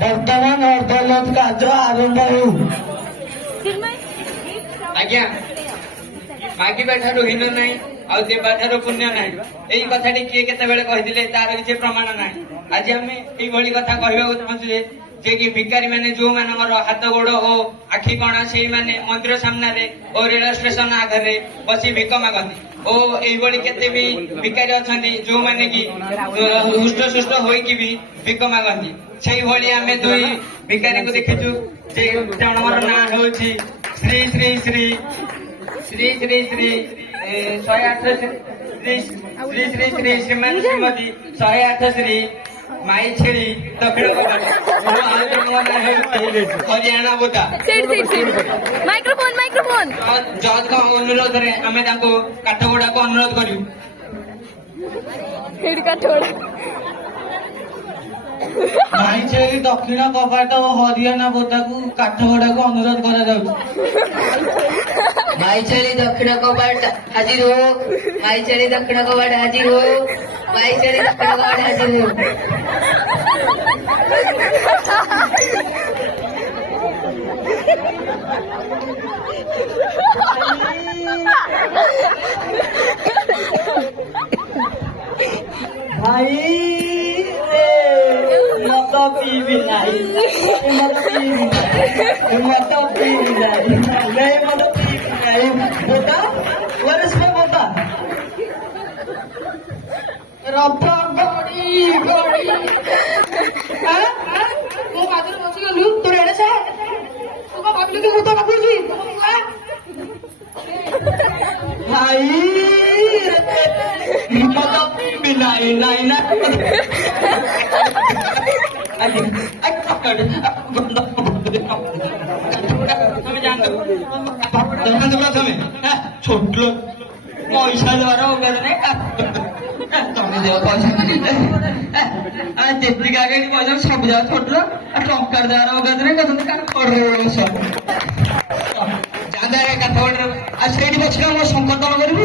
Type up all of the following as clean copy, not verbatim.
ବର୍ତ୍ତମାନ ଅଦାଲତ କାର୍ଯ୍ୟ ଆରମ୍ଭ ହେଉ। ଆଜ୍ଞା ମାଗିବା ଠାରୁ ହୀନ ନାହିଁ ଆଉ ଦେବା ଠାରୁ ପୁଣ୍ୟ ନାହିଁ ଏଇ କଥାଟି କିଏ କେତେବେଳେ କହିଥିଲେ ତାର କିଛି ପ୍ରମାଣ ନାହିଁ। ଆଜି ଆମେ ଏଇଭଳି କଥା କହିବାକୁ ଚାହୁଁଛୁ ଯେ କି ଭିକାରୀ ମାନେ ଯୋଉମାନଙ୍କର ହାତ ଗୋଡ ଓ ଆଖି କଣା ସେଇମାନେ ମନ୍ଦିର ସାମ୍ନାରେ ଓ ରେଳ ଷ୍ଟେସନ ଆଗରେ ବସି ଭିକ ମାଗନ୍ତି ଓ ଏଇଭଳି କେତେ ବି ଭିକାରୀ ଅଛନ୍ତି ଯୋଉମାନେ କି ହୃଷ୍ଟସୁଷ୍ଟ ହୋଇକି ବି ଭିକ ମାଗନ୍ତି। ସେଇଭଳି ଆମେ ଦୁଇ ଭିକାରୀଙ୍କୁ ଦେଖିଛୁ ଯେ ଜଣଙ୍କର ନାଁ ହେଉଛି ଶ୍ରୀ ଶ୍ରୀ ଶ୍ରୀ ଶ୍ରୀ ଶ୍ରୀ ଶ୍ରୀ 108 ଶ୍ରୀ ଶ୍ରୀ ଶ୍ରୀ ଶ୍ରୀ ଶ୍ରୀମାନ ଶ୍ରୀମତୀ 108 ଶ୍ରୀ ମାଇ ଛେଳି ଦକ୍ଷିଣ ହରିୟାଣା ବୋଦା ଜଜଙ୍କ ଅନୁରୋଧରେ ଆମେ ତାଙ୍କୁ କାଠଗୋଡାକୁ ଅନୁରୋଧ କରିବୁ। ମାଇ ଛେଳି ଦକ୍ଷିଣ କବାଟ ଓ ହରିୟାଣା ବୋଦାକୁ କାଠଗୋଡାକୁ ଅନୁରୋଧ କରାଯାଉଛି। ମାଇ ଛେଳି ଦକ୍ଷିଣ କବାଟ ହାଜିର ହୋ। ମାଇ ଛେଳି ଦକ୍ଷିଣ କବାଟ ହାଜିର ହୋ। ମାଇ ଛେଳି ଦକ୍ଷିଣ କବାଟ ହାଜିର ହୋ। ଭାଇ ମଦ ପିଇବି ନାହିଁ, ମଦ ପିଇବି ନାହିଁ, ମଦ ପିଇବି ନାହିଁ, ମଦ ପିଇବି ନାହିଁ। ବୋଦା where is my ବୋଦା? ରଥ ଗଡ଼ି ଗଡ଼ି ମୋ ପାଦରେ ବସିଗଲୁ ତୋର ଏଡେ ସେ ତୁ କଣ ଭାବିଲୁ କି ମୁଁ ତ ଭାବୁଛି ଭାଇ ମଦ ପିଇବି ନାହିଁ ନାହିଁ ନା ছোট পয়সা দেওয়ার অজ্ঞাত নেই তুমি দেব পয়সা যেତିକି ଆଗେ ପଇସା ସବୁ ଯାକ ଛୋଟ ଟଙ୍କା ଦେବାର ଅଜ୍ଞାତ ନେଇ ଦେଖନ୍ତୁ କାଠ ସବୁ ଯାଆନ୍ତା କାଠ ଆଉ ସେଇଠି ବସିଲେ ମୋ ସଂକଟନ କରିବୁ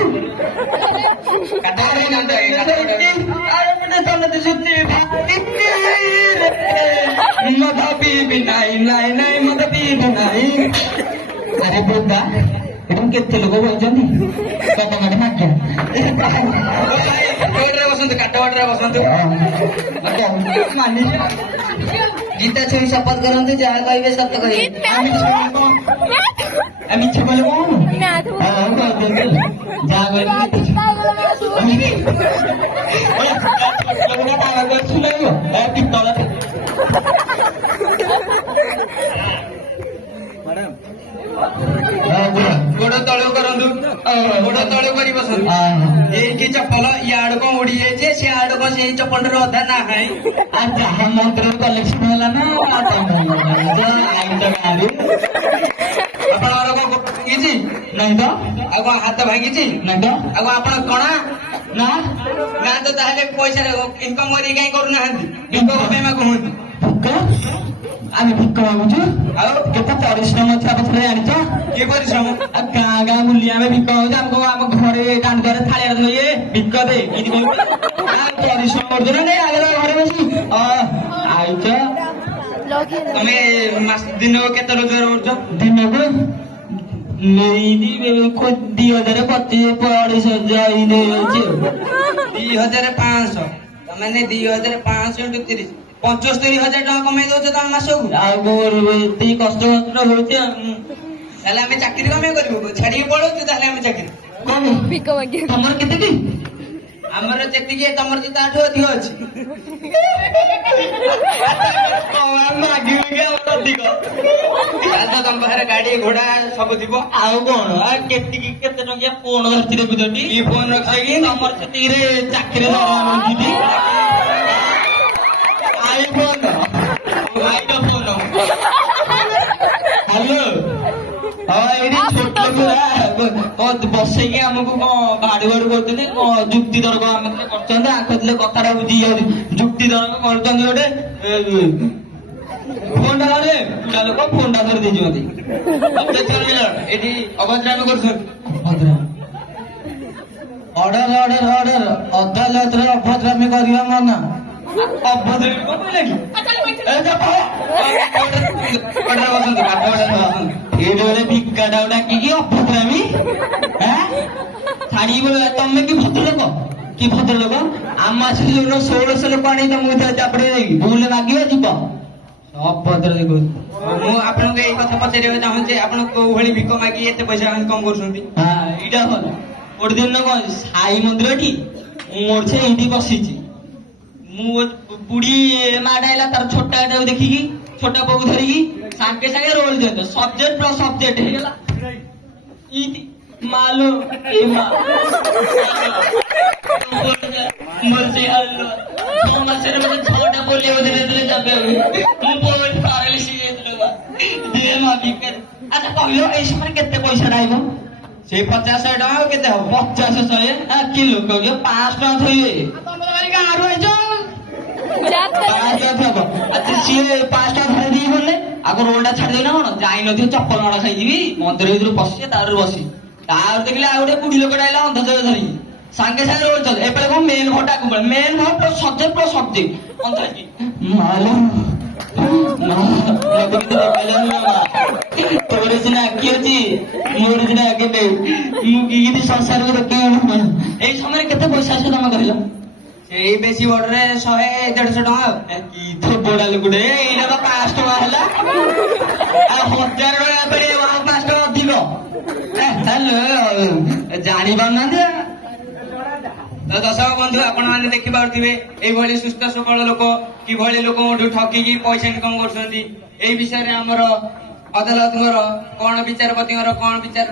ମଦ ପିଇବି ନାହିଁ ନାହିଁ ନାହିଁ ମଦ ପିଇବି ନାହିଁ। ଆରେ ବୋଦା ଏଠି କେତେ ଲୋକ ବସିଛନ୍ତି କଟକଟ ମାଠିଆ ବସନ୍ତୁ କାଠଗଡ଼ରେ ବସନ୍ତୁ। ଗୀତା ଛୁଇଁ ଶପଥ କରନ୍ତୁ ଯାହା କହିବେ ସତ କହିବେ। ମିଛ କହିଲେ କଣ ଯାହା କହିଲେ ପିତ୍ତଳ ଗୋଡ ତଳକୁ କରନ୍ତୁ ଗୋଡ ତଳକୁ କରି ବସନ୍ତୁ। ଏଇଠି ଚପଲ ଇଆଡୁ କଣ ଉଡି ଯାଇଛି ସିଆଡୁ କଣ ସେଇ ଚପଲର ଅଧା ନାହିଁ। ଆଉ ଯାହା ମନ୍ଦିର କଲେକ୍ସନ ହେଲା ନା ଆପଣଙ୍କର କଣ ଭାଙ୍ଗିଛି ନାଇଁ ତ ଆଉ କଣ ହାତ ଭାଙ୍ଗିଛି ନାଇଁ ତ ଆଉ କଣ ଆପଣ କଣା ନା ନା ତ ତାହେଲେ ପଇସା ଇନକମ କରିକି କାହିଁ କରୁନାହାନ୍ତି ଭିକ ପାଇଁ ମାଗୁଛନ୍ତି। ଆମେ ଭିକ ମାଗୁଛୁ ଆଉ କେତେ ପରିଶ୍ରମ ଅଛି ପଛରେ ଜାଣିଛ କିଏ ପରିଶ୍ରମ ଆଉ ଗାଁ ଗାଁ ବୁଲି ଆମେ ଭିକ ମାଗୁଛୁ ଆମକୁ ଆମ ଘରେ ଦାଣ୍ଡରେ ଥାଳିଆ ଇଏ ଭିକ ଦେ ପରିଶ୍ରମ କରୁଛୁ ନା ନାଇଁ ଆଗରେ ଘରେ ବସି ଆଇଛ ତମେ ଦିନକୁ କେତେ ରୋଜଗାର କରୁଛ? ଦିନକୁ ନେଇନି 2025 ନେଇଯାଉଛି 2500 ମାନେ 2500 × 30 75,000 ଟଙ୍କା କମେଇ ଦଉଛ ତମେ ମାସକୁ। ଆଉ ଏତିକି କଷ୍ଟ ହଉଛି ତାହେଲେ ଆମେ ଚାକିରି କମେଇ କରିବୁ ଛାଡିକି ପଳଉଛୁ ତାହେଲେ ଆମେ ଚାକିରି ତମର କେତେ କି ଆମର ଯେତିକି ତମର ଯେ ତାଠୁ ଅଧିକ ଅଛି। ଅଧିକ ତମ ପାଖରେ ଗାଡି ଘୋଡା ସବୁ ଥିବ ଆଉ କଣ କେତିକି କେତେ ଟଙ୍କିଆ ଫୋନ ଧରିଛି ଦେଖୁଛନ୍ତି କି ଫୋନ ରଖିକି ତମର ସେତିକିରେ ଚାକିରି ମିଳୁଛି ଆଇଫୋନ ଫୋନ ହ୍ୟାଲୋ ଏଇଠି ଛୋଟ ବସେଇକି ଆମକୁ କଣ ଗାଡି ଗାଡି କରୁଛନ୍ତି ଯୁକ୍ତି ତର୍କ ଆମେ କରୁଛନ୍ତି ଆଖଥିଲେ କଥାଟା ବୁଝି ଯାଉଛି ଯୁକ୍ତି ତର୍କ କରୁଛନ୍ତି ଗୋଟେ ଫୋନଟା ଧରେ ଲୋକ ଫୋନଟା ଧରି ଦେଇଛି ମତେ ଏଠି ଅଭଦ୍ରାମି କରୁଛନ୍ତି। ଅର୍ଡର ଅର୍ଡର ଅର୍ଡର ଅଦାଲତରେ ଅଭଦ୍ରାମି କରିବା ମନା ଅଭଦ୍ରାମି କଣ କହିଲା କି ପିଲାକୁ ଡାକିକି ଅଭଦ୍ରାମୀ ଛାଡିକି ବୋଲେ ତମେ କି ଭଦ୍ର ଲୋକ କି ଭଦ୍ର ଲୋକ ଆମ ଆସିକି ଯୋଉ 1600 ଲୋକ ଆଣି ତମକୁ ଚାପଡି ଦେଇକି ଭୁଲରେ ମାଗିବ ଯିବ ଅଭଦ୍ର ଦେଖ। ମୁଁ ଆପଣଙ୍କୁ ଏଇ କଥା ପଚାରିବାକୁ ଚାହୁଁଛି ଆପଣ କୋଉ ଭଳି ଭିକ ମାଗି ଏତେ ପଇସା କମ କରୁଛନ୍ତି? ଏଇଟା ଭଲ ଗୋଟେ ଦିନ କଣ ସାଇ ମନ୍ଦିର ଏଠି ମୁଁ ମୋର ସେ ଏଇଠି ବସିଛି ମୁଁ ବୁଢୀ ମାଡ ଆଇଲା ତାର ଛୋଟାଟାକୁ ଦେଖିକି ଛୋଟା ପୁଅକୁ ଧରିକି ସାଙ୍ଗେ ସାଙ୍ଗେ ରୋଲ ଦିଅନ୍ତୁ ସବଜେକ୍ଟ ପ୍ଲସ୍ ସବଜେକ୍ଟ ହେଇଗଲା ଇତି ମାଲୋ ଏ ମା ମୋ ମାସରେ ମତେ 6ଟା ପୋଲିଓ ଦେଇଥିଲେ ଯାବେ ମୁଁ ବହୁତ ପାରାଲିସିସ୍ ହେଇଥିଲା ଦେ ମା ଭିକାରୀ। ଆଚ୍ଛା କହିଲ ଏଇ ସମୟରେ କେତେ ପଇସା ରହିବ? ସେଇ 50-100 ଟଙ୍କା ଆଉ କେତେ ହବ? 50-100 କି ଲୋକ କିଏ 500 ଟଙ୍କା ଥୋଇବେ ତମେ ଭାରି ଗାଁରୁ ଆଇଛ 500 ଟଙ୍କା ଥବ। ଆଚ୍ଛା ସିଏ 500 ଟଙ୍କା ଧରି ଦେଇ ଗଲେ ଆଗ ରୋଲଟା ଛାଡିଦେବି ନା କଣ ଯାଇନଥିବ ଚପଲ ମାଡ ଖାଇଯିବି ମନ୍ଦିର ଭିତରୁ ପଶିବେ ତାପରେ ବସି ତାପରେ ଦେଖିଲେ ଆଉ ଗୋଟେ ବୁଢୀ ଲୋକଟା ଆଇଲା ଅନ୍ଧଚଳ ଧରିକି ସାଙ୍ଗେ ସାଙ୍ଗେ ରୋଲ ଚାଲ ଏପଟେ କଣ ମେନ୍ ଭୋଟ ଆଗକୁ ପଡେ ମେନ୍ ଭୋଟ ପ୍ଲସ୍ ସବଜେକ୍ଟ ଅନ୍ଧାକି ମାଲୋ ତୋର ସିନା ଆଖି ଅଛି ମୋର ସିନା ଆଖି ନେଇ ମୁଁ କି ସଂସାରକୁ ରଖିବି। ଏଇ ସମୟରେ କେତେ ପଇସା ଆସିବ ତମେ କହିଲ? ସେଇ ବେଶୀ ବଡରେ 100-150 ଟଙ୍କା ଆଉ। କି ଥୋବଡା ଲୋକଟେ ଏଇଟା ତ 500 ଟଙ୍କା ହେଲା ଆଉ 1000 ଟଙ୍କା ପରେ 500 ଟଙ୍କା ଅଧିକ ଜାଣି ପାରୁନାହାନ୍ତି। ତ ଦର୍ଶକ ବନ୍ଧୁ ଆପଣ ମାନେ ଦେଖିପାରୁଥିବେ ଏଇଭଳି ସୁସ୍ଥ ସବଳ ଲୋକ କିଭଳି ଲୋକଙ୍କଠୁ ଠକିକି ପଇସା ଇନକମ କରୁଛନ୍ତି। ଏଇ ବିଷୟରେ ଆମର ଅଦାଲତଙ୍କର କଣ ବିଚାରପତିଙ୍କର କଣ ବିଚାର